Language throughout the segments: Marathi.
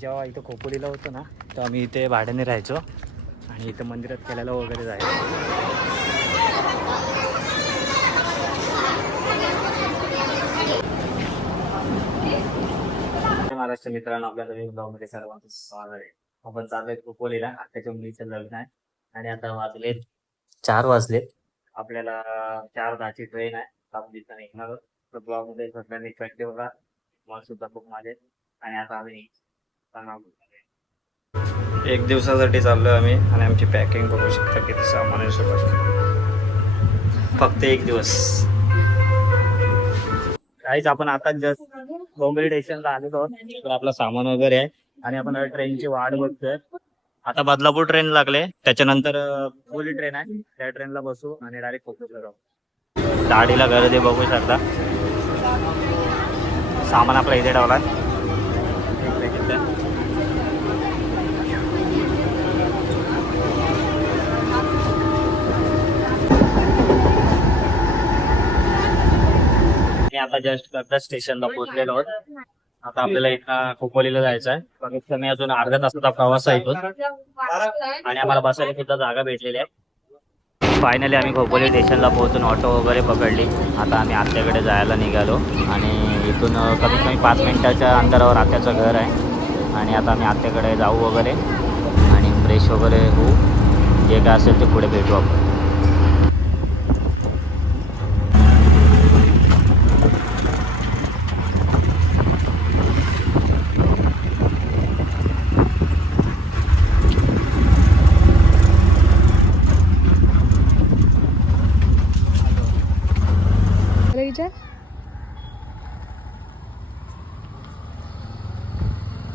जेव्हा इथं खोपोलीला होतो ना तर आम्ही इथे भाड्याने राहायचो आणि इथं मंदिरात खेळायला वगैरे जायचो. महाराष्ट्र मित्रांनो, आपल्या नवीन ब्लॉगमध्ये सर्वांचं स्वागत आहे. आपण चाललोय खोपोलीला. त्याच्या मुलीचं लग्न आहे आणि आता वाजले 4 वाजले. आपल्याला 4:10ची ट्रेन आहे. आपण तिथं निघणार आहोत. तर ब्लॉगमध्ये सगळ्यांनी कंटिन्यू बघा. मला सुद्धा खूप मजा येईल. आणि आता आम्ही एक दिवसासाठी चाललोय आम्ही आणि आमची पॅकिंग बघू शकता किती सामान आहे सोबत. फक्त एक दिवस. काहीच आपण आता जस्ट बोंबेली स्टेशनला आलेलो आहोत. तर आपलं सामान वगैरे आहे आणि आपण ट्रेनची वाट बघतोय. आता बदलापूर ट्रेन लागले, त्याच्यानंतर खोपोली ट्रेन आहे. त्या ट्रेनला बसू आणि डायरेक्ट खोपोलीला जाऊ. गाडीला गर्दी बघू शकता. सामान आपलं इथे ठेवला. आता जस्ट कर्जत स्टेशनला पोहोचलेलो आहोत. आता आपल्याला इथं खोपोलीला जायचं आहे. कमीत कमी अजून अर्ध्या तासाचा प्रवास आहे इथून आणि आम्हाला बसायला सुद्धा जागा भेटलेली आहे. फायनली आम्ही खोपोली स्टेशनला पोहोचून ऑटो वगैरे पकडली. आता आम्ही आत्याकडे जायला निघालो आणि इथून कमीत कमी 5 मिनिटाच्या अंतरावर आत्याचं घर आहे आणि आता आम्ही आत्याकडे जाऊ वगैरे आणि फ्रेश वगैरे होऊ. जे काय असेल ते पुढे भेटू आपण.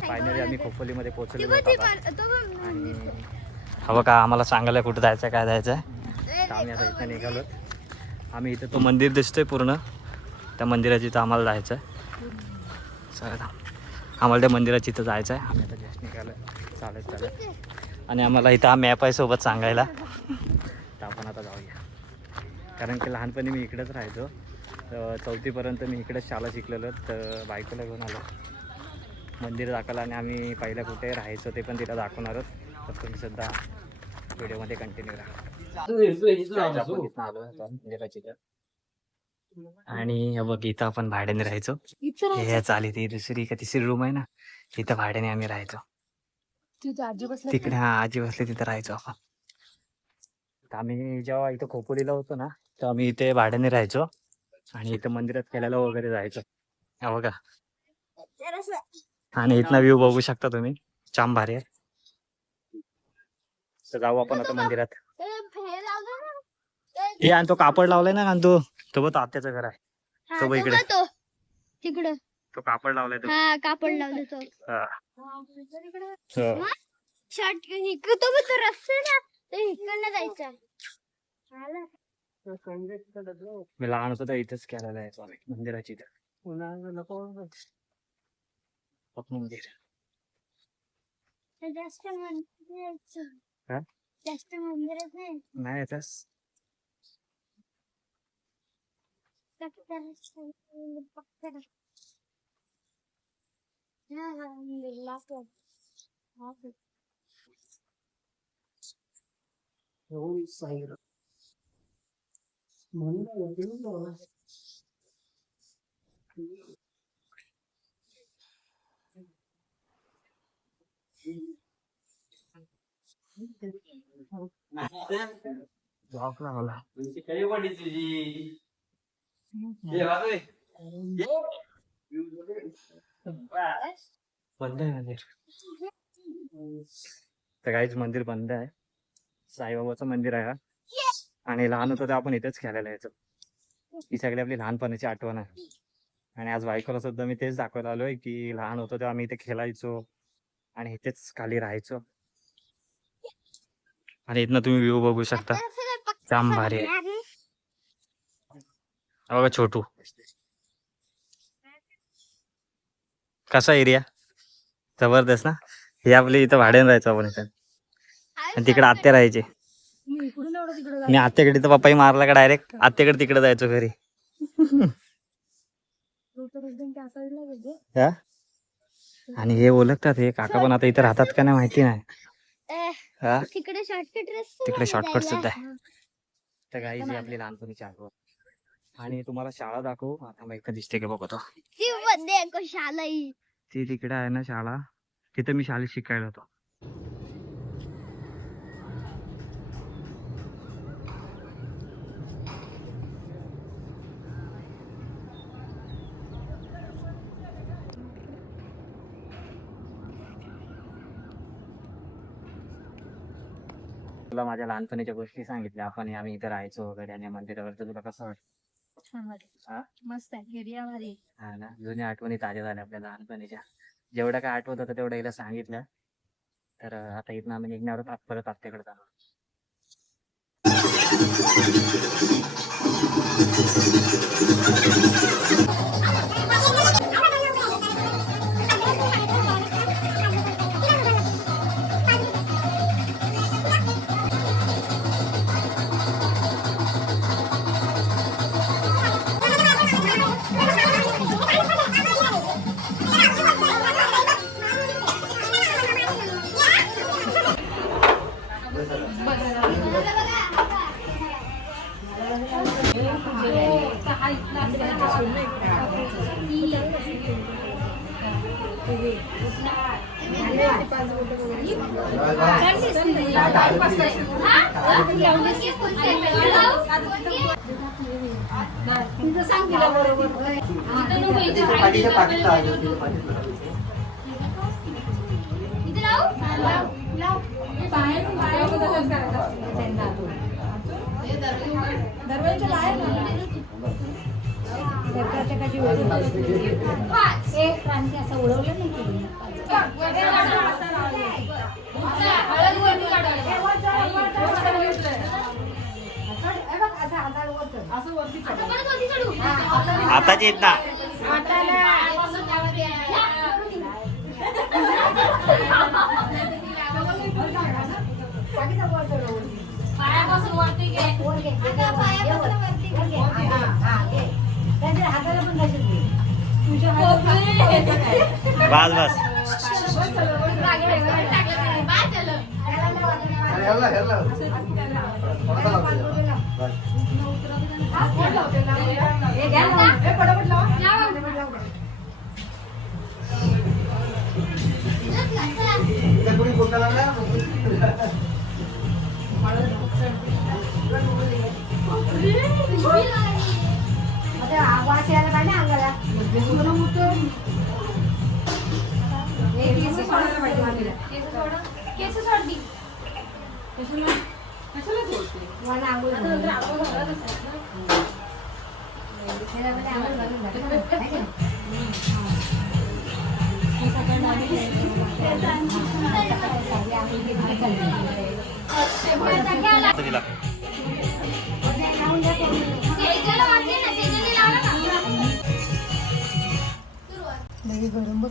फायनली आम्ही खोपोलीमध्ये पोहोचलेलो आहोत आणि हवं का आम्हाला सांगायला कुठं जायचं काय जायचं आहे. तर आम्ही आता इथं निघालो. आम्ही इथं तो मंदिर दिसतोय पूर्ण, त्या मंदिराची इथं आम्हाला जायचं आहे. चला आम्हाला त्या मंदिराची इथं जायचं आहे. आम्ही आता जस्ट निघालो चालत आणि आम्हाला इथं हा मॅप आहे सोबत सांगायला. तर आपण आता जाऊया. कारण की लहानपणी मी इकडेच राहायचो. तर 4थीपर्यंत मी इकडेच शाळा शिकलेलो. तर बायकोला घेऊन आलो मंदिर दाखवलं आणि आम्ही पहिल्या कुठे राहायचो ते पण तिला दाखवणार आहोत. तर तुम्ही सुद्धा व्हिडिओमध्ये कंटिन्यू राहा. मंदिराची आणि हे बघ इथं आपण भाड्याने राहायचो. हे चाली ती दुसरी का तिसरी रूम आहे ना, तिथं भाड्याने आम्ही राहायचो. तिकडे हा आजी बसली तिथं राहायचो आपण. तर आम्ही जेव्हा इथं खोपोलीला होतो ना तर आम्ही इथे भाड्याने राहायचो आणि इथं मंदिरात खेळायला वगैरे जायचो. हा बघा आणि इथला व्ह्यू बघू शकता तुम्ही. जाम भारी आहे. तर जाऊ आपण आता मंदिरात. हे आणि तो कापड लावलाय ना आणि तो बघ आत्याचं घर आहे. तो बघ इकडे तिकडं तो कापड लावलाय तो. हा कापड लावलं तो शर्ट इकडं तो रस्ता ना ते इकडनं जायचं. मी लहान होतो तर इथंच खेळायला यायचो आम्ही मंदिराची इथं. मंदिर जास्त मंदिर हा जास्त मंदिरात नाही येतच. ब्लॉक लावला बंद आहे मंदिर. तर काहीच मंदिर बंद आहे. साईबाबाचं मंदिर आहे हा. आणि लहान होतो तर आपण इथेच खेळायला यायचो. ही सगळी आपली लहानपणाची आठवण आहे. आणि आज बायकोला सुद्धा मी तेच दाखवायला आलोय की लहान होतो तेव्हा आम्ही इथे खेळायचो आणि इथेच खाली राहायचो. आणि इथनं तुम्ही व्ह्यू बघू शकता. जाम भारी आहे. बघा छोटू कसा एरिया जबरदस्त ना. हे आपले इथं भाड्याने राहायचो आपण इथं आणि तिकडे आत्या राहायचे. मी आत्याकडे तर पप्पाही मारला का डायरेक्ट आत्याकडे तिकडे जायचो घरी. आणि हे ओळखतात हे काका पण आता इथे राहतात का नाही माहिती नाही. हा तिकडे शॉर्टकट रस्ता तिकडे शॉर्टकट जायला. सुद्धा आहे. तर गाईज ही आपली लहानपणीची आठवण. आणि तुम्हाला शाळा दाखवू आता मग इथं दिसते की बघतो. ती मध्ये को शालाई. ती तिकडे आहे ना शाळा, तिथे मी शाळेत शिकायला होतो. तुला माझ्या लहानपणीच्या गोष्टी सांगितल्या आपण, आम्ही इथे राहायचो वगैरे आणि मंदिरावरचं तुला कसं वाटतं? छान वाटलं. हा? मस्त आहे एरिया भारी. हा ना, जुन्या आठवणी ताज्या झाल्या आपल्या लहानपणीच्या. जेवढं काय आठवत होतं तेवढं हिला सांगितलं. तर आता इथनं आम्ही निघणार आहोत परत आत्याकडे जाणार. असं उडवलं नाही. आताच येत ना. पायापासून वरती घे. पायापासून वरती घे. हाताला पण बस बस. आवाज यायला पाहिजे अंगाला. केस सोडली. मला आंघोळ गरम बघ.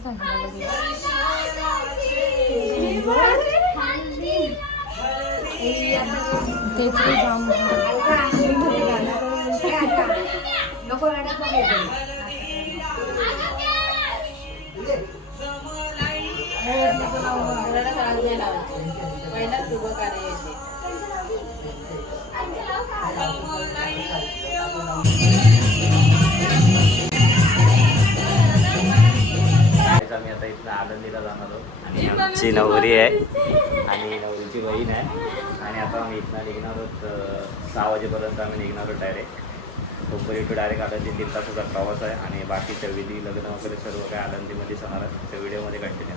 आम्ही आता इथं आनंदीला जाणार आहोत आणि आमची नवरी आहे आणि नवरीची बहीण आहे. आणि आता आम्ही इथनं निघणार आहोत 6 वाजेपर्यंत आम्ही निघणार आहोत direct. Kopari to direct Alandi 3 तासाचा प्रवास आहे. आणि बाकीच्या विधी लग्न वगैरे सर्व काय आळंदीमध्येच होणार आहे. त्या व्हिडिओमध्ये कंटिन्यू.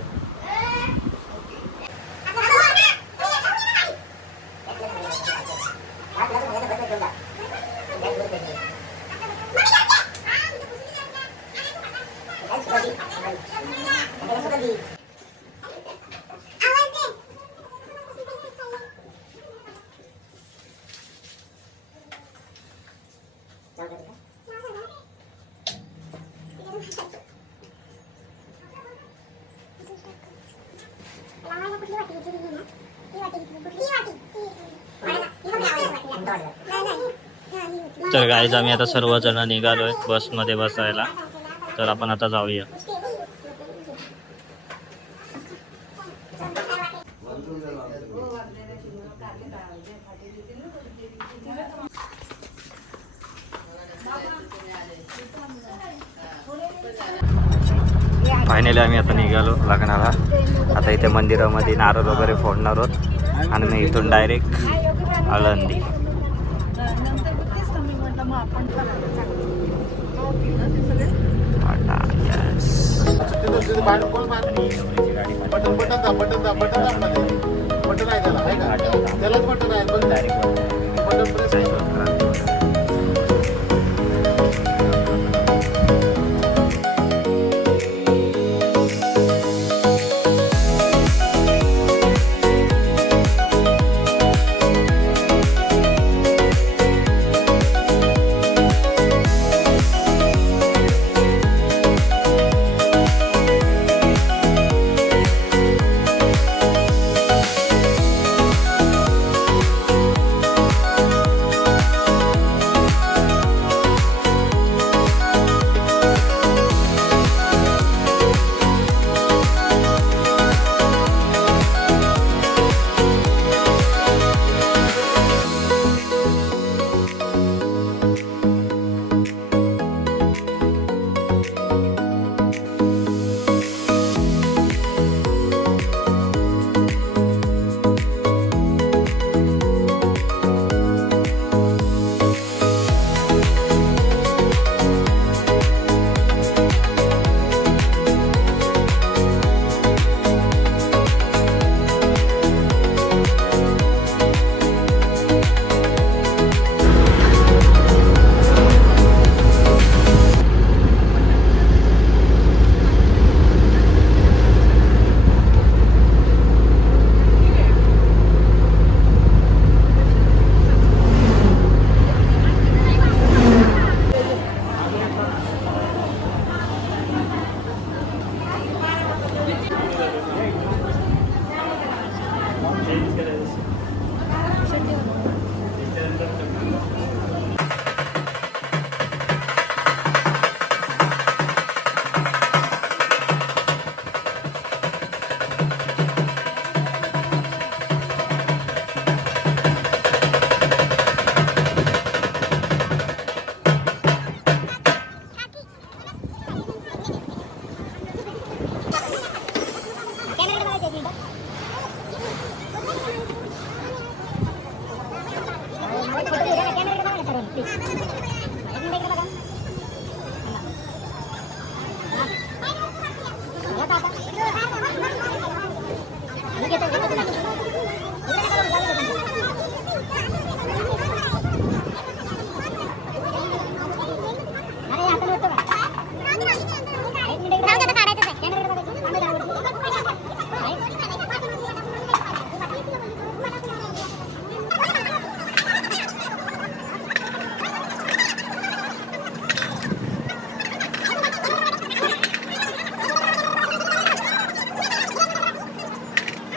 तर गाईज आम्ही आता सर्वजण निघालोय बसमध्ये बसायला. तर आपण आता जाऊया. फायनली आम्ही आता निघालो लग्नाला. आता इथे मंदिरामध्ये नारळ वगैरे फोडणार आहोत आणि मी इथून डायरेक्ट आळंदी.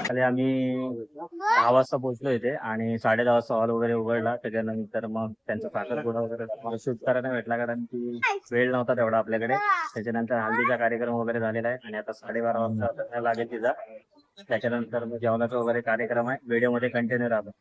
खाली आम्ही 10 वाजता पोहोचलो इथे आणि 10:30 वाजता हॉल वगैरे उघडला. त्याच्यानंतर मग त्यांचा साखरपुडा वगैरे शूट करायला भेटला कारण की वेळ नव्हता तेवढा आपल्याकडे. त्याच्यानंतर हल्दीचा कार्यक्रम वगैरे झालेला आहे आणि आता 12:30 वाजता लागेल तिचा. त्याच्यानंतर मग जेवणाचा वगैरे कार्यक्रम आहे. व्हिडिओमध्ये कंटिन्यू राहतो.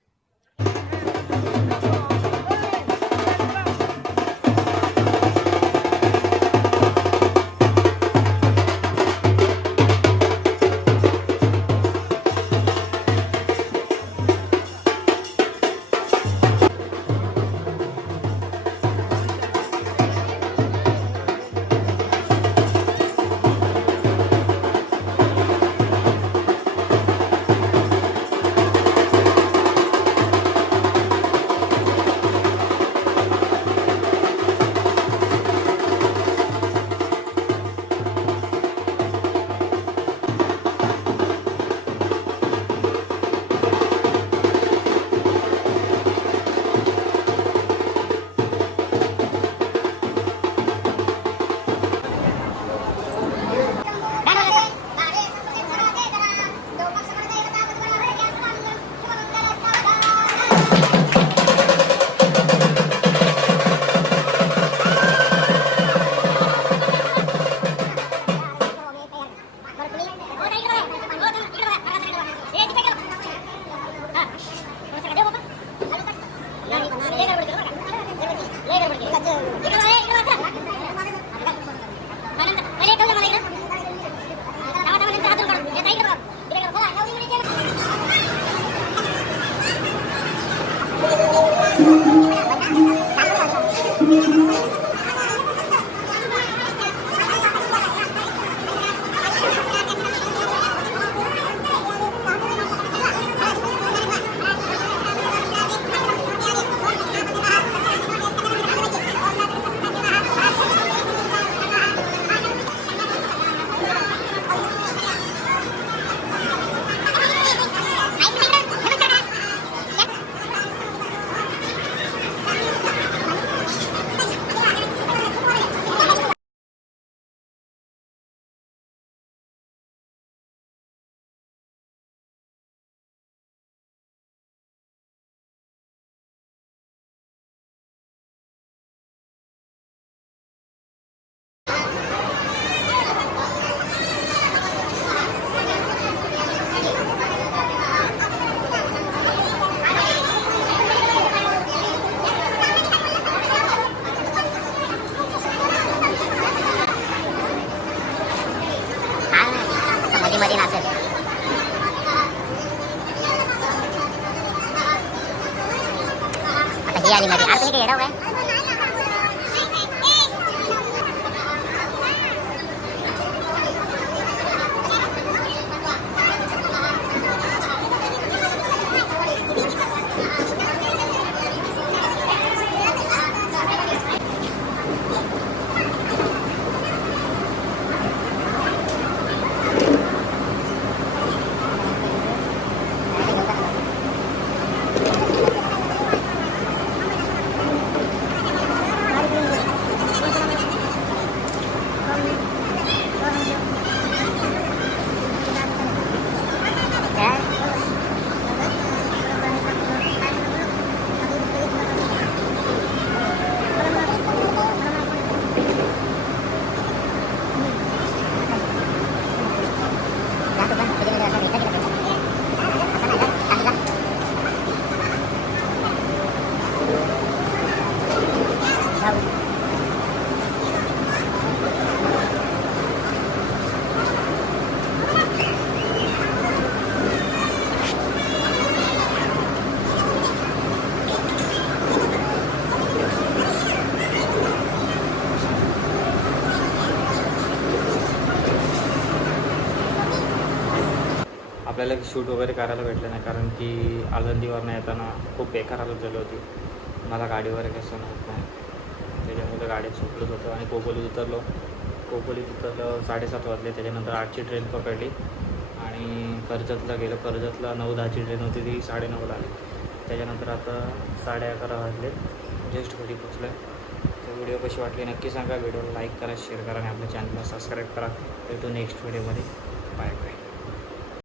गाडीमध्ये आता तुम्ही काय येडा काय आपल्याला शूट वगैरे करायला भेटलं नाही कारण की आळंदीवरनं येताना खूप बेकार हालत झाली होती. मला गाडी वगैरे कसं नव्हतं नाही, त्याच्यामुळे गाडीत झोपलंच होतं आणि कोपोलीत उतरलो 7:30 वाजले. त्याच्यानंतर 8ची ट्रेन पकडली आणि कर्जतला गेलो. कर्जतला 9:10ची ट्रेन होती, ती 9:30ला आली. त्याच्यानंतर आता 11:30 वाजले, जस्ट घरी पोचलो आहे. तर व्हिडिओ कशी वाटली नक्की सांगा. व्हिडिओला लाईक करा, शेअर करा आणि आपल्या चॅनलला सबस्क्राईब करा. भेटू नेक्स्ट व्हिडिओमध्ये. बाय.